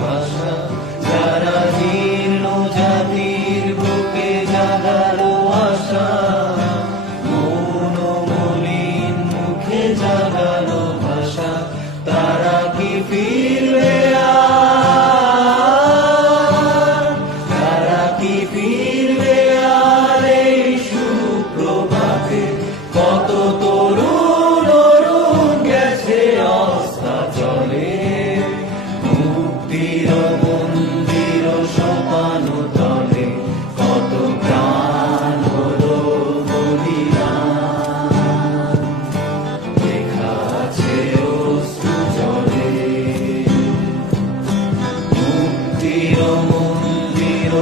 ভাষা যারা জীর্ণ জাতির বুকে জাগালো আশা, মৌন মলিন মুখে জাগালো ভাষা, তারা কি ফিরবে আর, তারা কি ফিরবে আর এই সুপ্রভাতে? কত তরুণ অরুণ গেছে অস্তাচলে, মুক্তির মন্দির সোপানো তলে, কত প্রাণ হলো বলিদান, লেখা আছে অশ্রু জলে। মুক্তির মন্দির